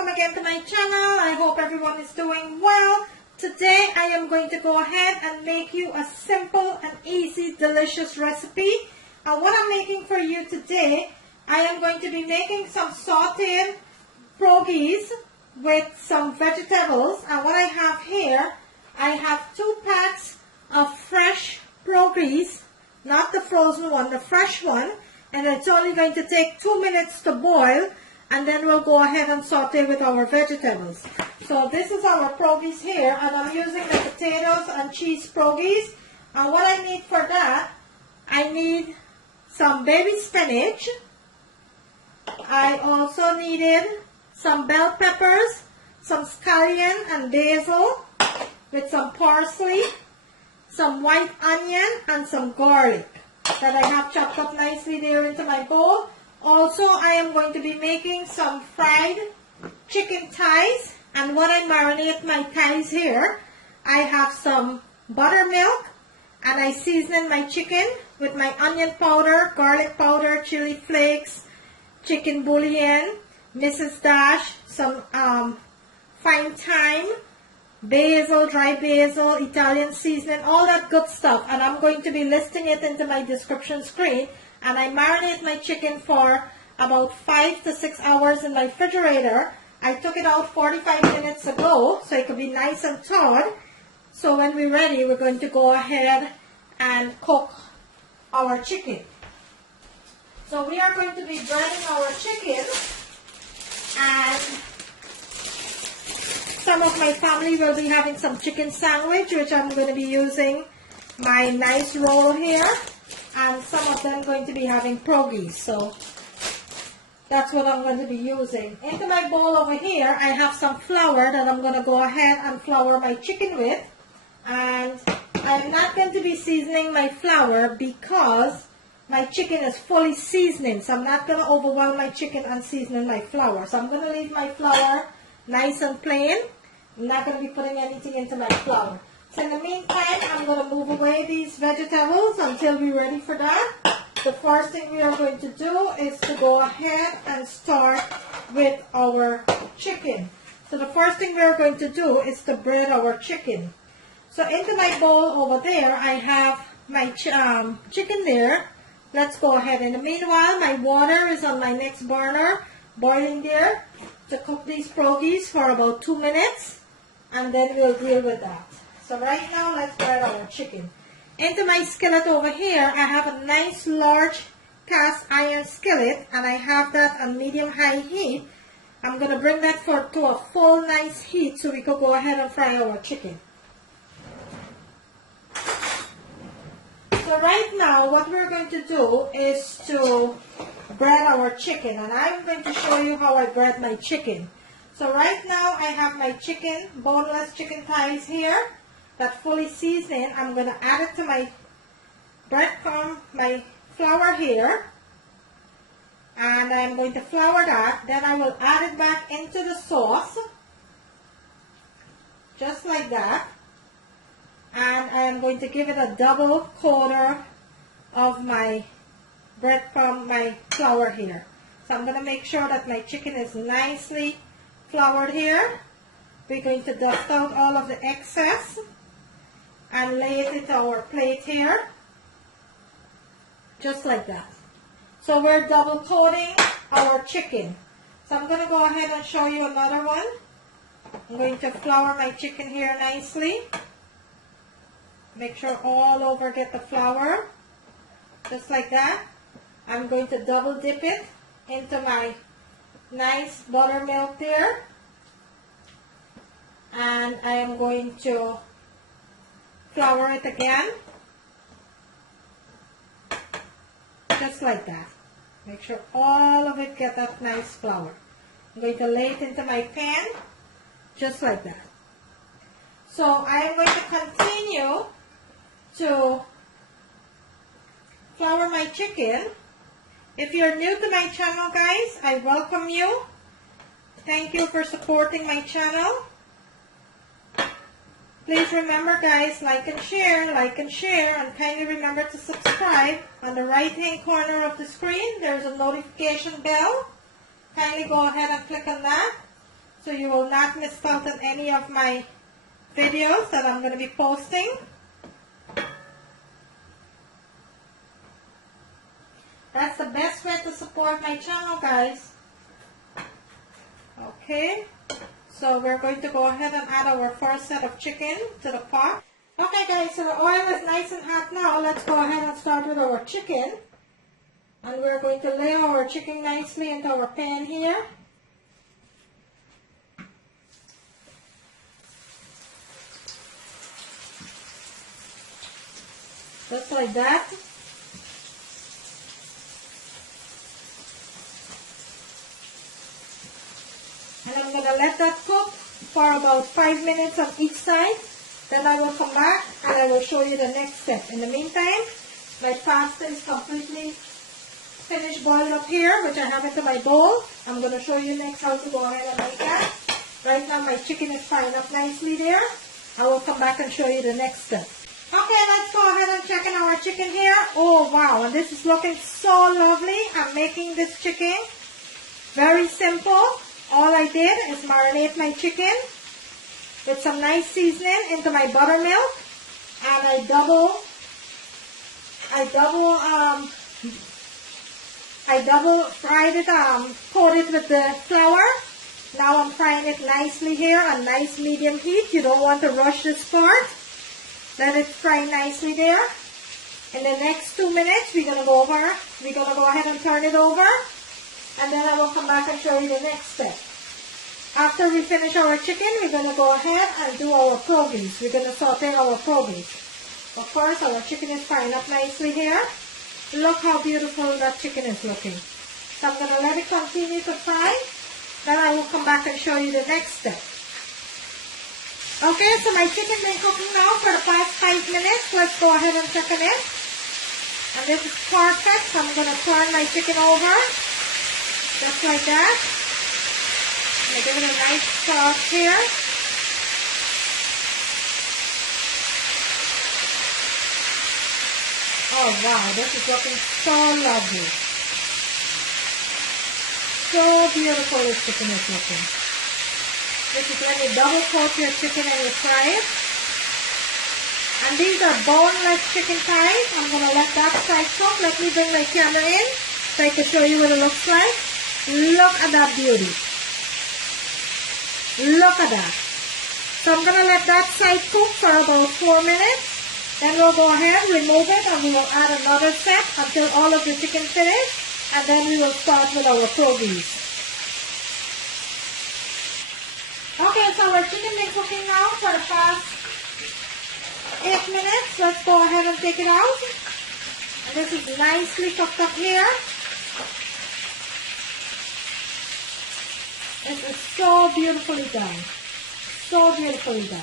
welcome again to my channel. I hope everyone is doing well. Today I am going to go ahead and make you a simple and easy delicious recipe. And what I'm making for you today, I am going to be making some sauteed pierogies with some vegetables. And what I have here, I have 2 packs of fresh pierogies, not the frozen one, the fresh one. And it's only going to take 2 minutes to boil. And then we'll go ahead and saute with our vegetables. So this is our pierogies here, and I'm using the potatoes and cheese pierogies. And what I need for that, I need some baby spinach. I also needed some bell peppers, some scallion and basil with some parsley, some white onion, and some garlic that I have chopped up nicely there into my bowl. Also, I am going to be making some fried chicken thighs. And what I marinate my thighs here, I have some buttermilk, and I season my chicken with my onion powder, garlic powder, chili flakes, chicken bouillon, Mrs. Dash, some fine thyme, basil, dry basil, Italian seasoning, all that good stuff. And I'm going to be listing it into my description screen. And I marinate my chicken for about 5 to 6 hours in my refrigerator. I took it out 45 minutes ago, so it could be nice and thawed. So when we're ready, we're going to go ahead and cook our chicken. So we are going to be breading our chicken, and some of my family will be having some chicken sandwich, which I'm going to be using my nice roll here. And some of them going to be having pierogies, so that's what I'm going to be using. Into my bowl over here, I have some flour that I'm going to go ahead and flour my chicken with. And I'm not going to be seasoning my flour because my chicken is fully seasoning. So I'm not going to overwhelm my chicken and seasoning my flour. So I'm going to leave my flour nice and plain. I'm not going to be putting anything into my flour. So in the meantime, I'm going to move away these vegetables until we're ready for that. The first thing we are going to do is to go ahead and start with our chicken. So the first thing we are going to do is to bread our chicken. So into my bowl over there, I have my chicken there. Let's go ahead. In the meanwhile, my water is on my next burner, boiling there to cook these pierogies for about 2 minutes. And then we'll deal with that. So right now, let's bread our chicken. Into my skillet over here, I have a nice large cast iron skillet, and I have that on medium-high heat. I'm going to bring that to a full nice heat so we could go ahead and fry our chicken. So right now, what we're going to do is to bread our chicken, and I'm going to show you how I bread my chicken. So right now, I have my chicken, boneless chicken thighs here. That fully seasoned. I'm going to add it to my breadcrumb, my flour here, and I'm going to flour that. Then I will add it back into the sauce, just like that, and I am going to give it a double quarter of my breadcrumb, my flour here. So I'm going to make sure that my chicken is nicely floured here. We're going to dust out all of the excess and lay it into our plate here, just like that. So we're double coating our chicken. So I'm going to go ahead and show you another one. I'm going to flour my chicken here nicely. Make sure all over get the flour, just like that. I'm going to double dip it into my nice buttermilk there. And I am going to flour it again, just like that. Make sure all of it get that nice flour. I'm going to lay it into my pan, just like that. So I am going to continue to flour my chicken. If you're new to my channel, guys, I welcome you. Thank you for supporting my channel. Please remember, guys, like and share, and kindly remember to subscribe. On the right-hand corner of the screen, there's a notification bell. Kindly go ahead and click on that so you will not miss out on any of my videos that I'm going to be posting. That's the best way to support my channel, guys. Okay, so we're going to go ahead and add our first set of chicken to the pot. Okay guys, so the oil is nice and hot now. Let's go ahead and start with our chicken. And we're going to lay our chicken nicely into our pan here. Just like that. And I'm going to let that cook for about 5 minutes on each side. Then I will come back and I will show you the next step. In the meantime, my pasta is completely finished boiled up here, which I have into my bowl. I'm going to show you next how to go ahead and make that. Right now my chicken is frying up nicely there. I will come back and show you the next step. Okay, let's go ahead and check in our chicken here. Oh wow, and this is looking so lovely. I'm making this chicken very simple. All I did is marinate my chicken with some nice seasoning into my buttermilk, and I double fried it, coated with the flour. Now I'm frying it nicely here on nice medium heat. You don't want to rush this part. Let it fry nicely there. In the next 2 minutes, we're gonna go ahead and turn it over, and then I will come back and show you the next step. After we finish our chicken, we're going to go ahead and do our produce. We're going to saute our produce. But first, our chicken is frying up nicely here. Look how beautiful that chicken is looking. So I'm going to let it continue to fry. Then I will come back and show you the next step. Okay, so my chicken's been cooking now for the past 5 minutes. Let's go ahead and check on it. And this is perfect. So I'm going to turn my chicken over. Just like that. I'm going to give it a nice sauce here. Oh wow, this is looking so lovely. So beautiful this chicken is looking. This is when you double coat your chicken and you fry it. And these are boneless chicken thighs. I'm going to let that side cook. Let me bring my camera in so I can show you what it looks like. Look at that beauty. Look at that. So I'm going to let that side cook for about 4 minutes. Then we'll go ahead, remove it, and we will add another set until all of the chicken finish. And then we will start with our produce. Okay, so our chicken is cooking now for the past 8 minutes. Let's go ahead and take it out. And this is nicely cooked up here. This is so beautifully done. So beautifully done.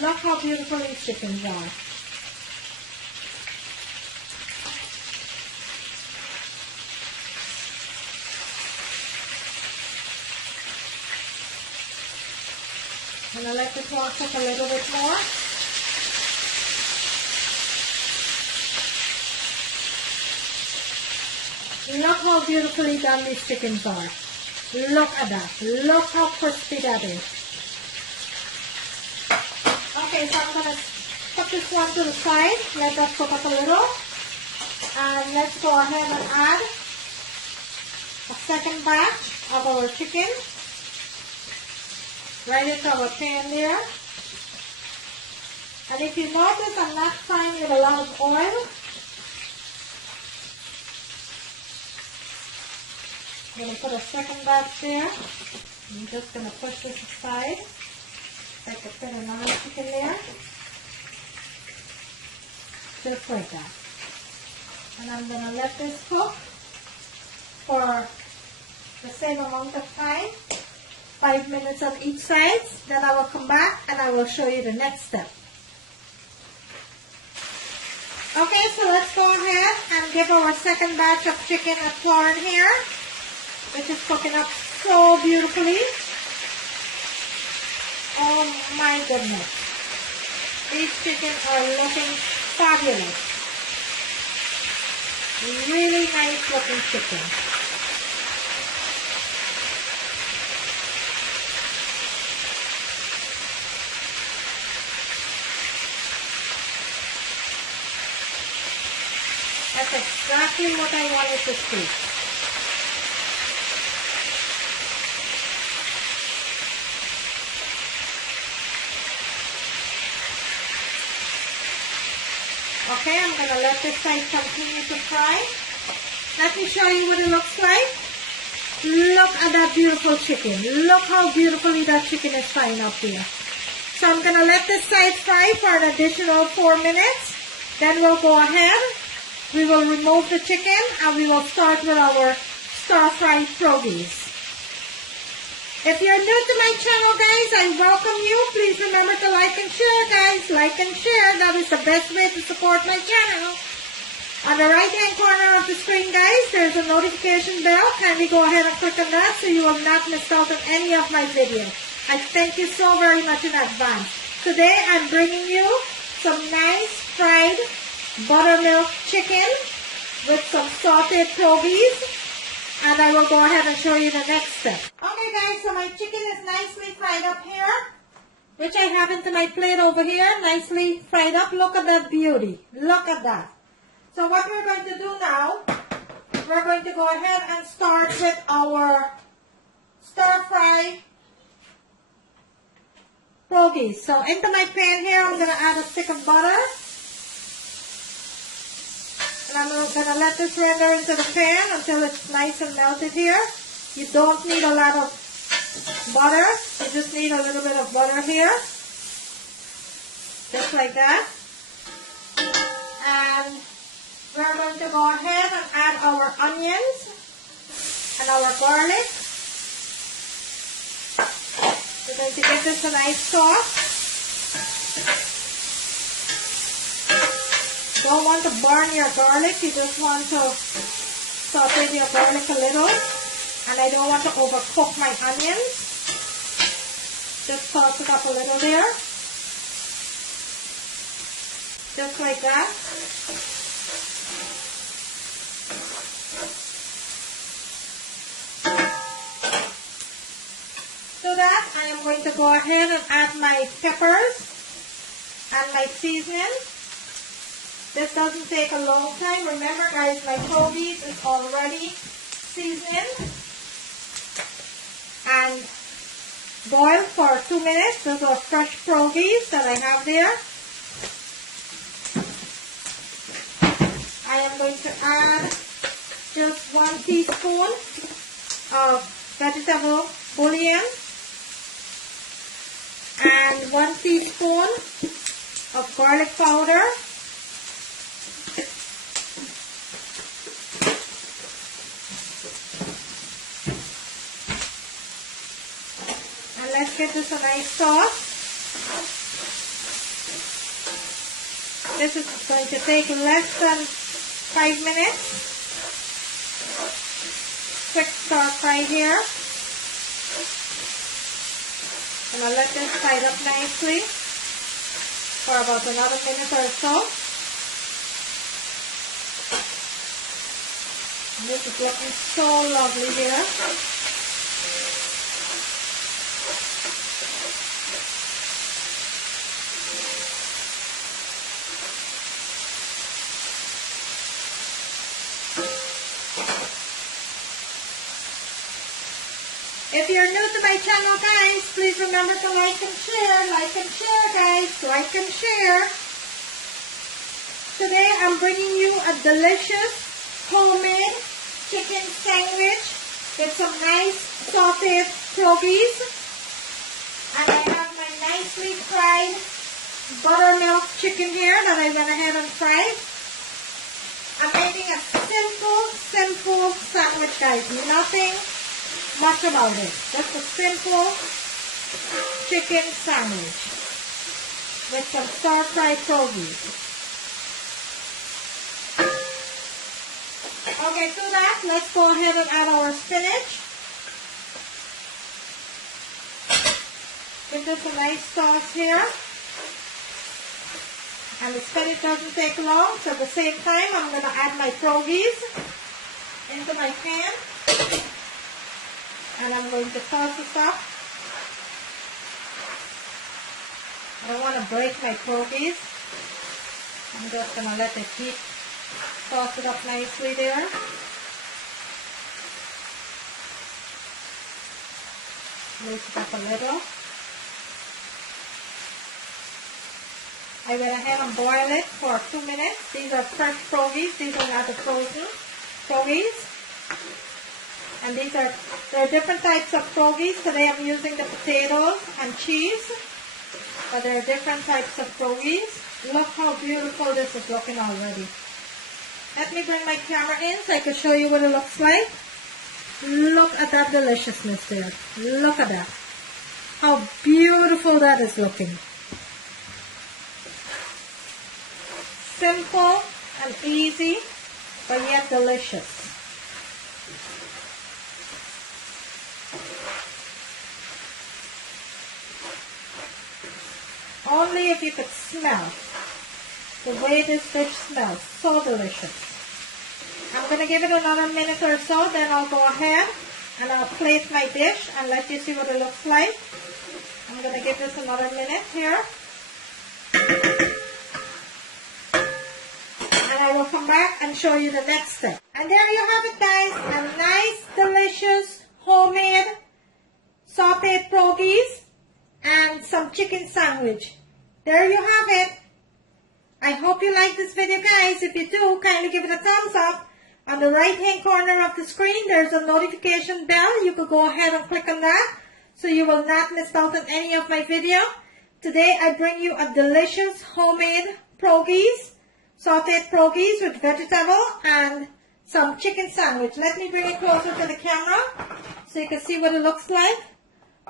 Look how beautiful these chickens are. I'm going to let this one cook a little bit more. Look how beautifully done these chickens are. Look at that. Look how crispy that is. Okay, so I'm going to put this one to the side. Let that cook up a little. And let's go ahead and add a second batch of our chicken. Right into our pan there. And if you notice, I'm not frying with a lot of oil. I'm going to put a second batch there. I'm just going to push this aside. So I can put another chicken there. Just like that. And I'm going to let this cook for the same amount of time. 5 minutes on each side. Then I will come back and I will show you the next step. Okay, so let's go ahead and give our second batch of chicken a turn here. Which is cooking up so beautifully. Oh my goodness. These chickens are looking fabulous. Really nice looking chicken. That's exactly what I wanted to see. Okay, I'm going to let this side continue to fry. Let me show you what it looks like. Look at that beautiful chicken. Look how beautifully that chicken is frying up there. So I'm going to let this side fry for an additional 4 minutes. Then we'll go ahead. We will remove the chicken and we will start with our stir-fried pierogies. If you're new to my channel, guys, I welcome you. Please remember to like and share, guys. Like and share. That is the best way to support my channel. On the right-hand corner of the screen, guys, there's a notification bell. Kindly go ahead and click on that so you will not miss out on any of my videos. I thank you so very much in advance. Today, I'm bringing you some nice fried buttermilk chicken with some sauteed pierogies. And I will go ahead and show you the next step. Okay guys, so my chicken is nicely fried up here, which I have into my plate over here, nicely fried up. Look at that beauty. Look at that. So what we're going to do now, we're going to go ahead and start with our stir-fry pierogies. So into my pan here, I'm going to add a stick of butter. And I'm going to let this render into the pan until it's nice and melted here. You don't need a lot of butter. You just need a little bit of butter here. Just like that. And we're going to go ahead and add our onions and our garlic. We're going to give this a nice sauce. Don't want to burn your garlic, you just want to saute your garlic a little. And I don't want to overcook my onions. Just sauce it up a little there. Just like that. To that, I am going to go ahead and add my peppers and my seasoning. This doesn't take a long time. Remember guys, my pierogies is already seasoned and boiled for 2 minutes. Those are fresh pierogies that I have there. I am going to add just 1 teaspoon of vegetable bouillon and 1 teaspoon of garlic powder. Let's get this a nice sauce. This is going to take less than 5 minutes. Quick stir fry here. And I'll let this side up nicely for about another minute or so. This is looking so lovely here. If you're new to my channel, guys, please remember to like and share, guys, like and share. Today, I'm bringing you a delicious homemade chicken sandwich with some nice sauteed pierogies. And I have my nicely fried buttermilk chicken here that I went ahead and fried. I'm making a simple sandwich, guys. Nothing much about it. Just a simple chicken sandwich with some stir-fried pierogies. Okay, to that, let's go ahead and add our spinach. Give this a nice sauce here. And the spinach doesn't take long, so at the same time I'm going to add my pierogies into my pan. And I'm going to toss this up. I don't want to break my pierogies. I'm just going to let the heat toss it up nicely there. Mix it up a little. I went ahead and boiled it for 2 minutes. These are fresh pierogies. These are not the frozen pierogies. And there are different types of pierogies. Today I'm using the potatoes and cheese. But there are different types of pierogies. Look how beautiful this is looking already. Let me bring my camera in so I can show you what it looks like. Look at that deliciousness there. Look at that. How beautiful that is looking. Simple and easy, but yet delicious. Only if you could smell the way this dish smells. So delicious. I'm going to give it another minute or so, then I'll go ahead and I'll plate my dish and let you see what it looks like. I'm going to give this another minute here. And I will come back and show you the next step. And there you have it, guys. A nice, delicious, homemade sauteed pierogies and some chicken sandwich. There you have it. I hope you like this video, guys. If you do, kindly give it a thumbs up. On the right hand corner of the screen, there's a notification bell. You could go ahead and click on that so you will not miss out on any of my video. Today I bring you a delicious homemade pierogies, sauteed pierogies with vegetable and some chicken sandwich. Let me bring it closer to the camera so you can see what it looks like.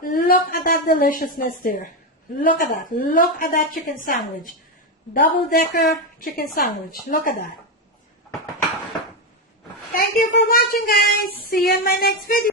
Look at that deliciousness there. Look at that. Look at that chicken sandwich. Double-decker chicken sandwich. Look at that. Thank you for watching, guys. See you in my next video.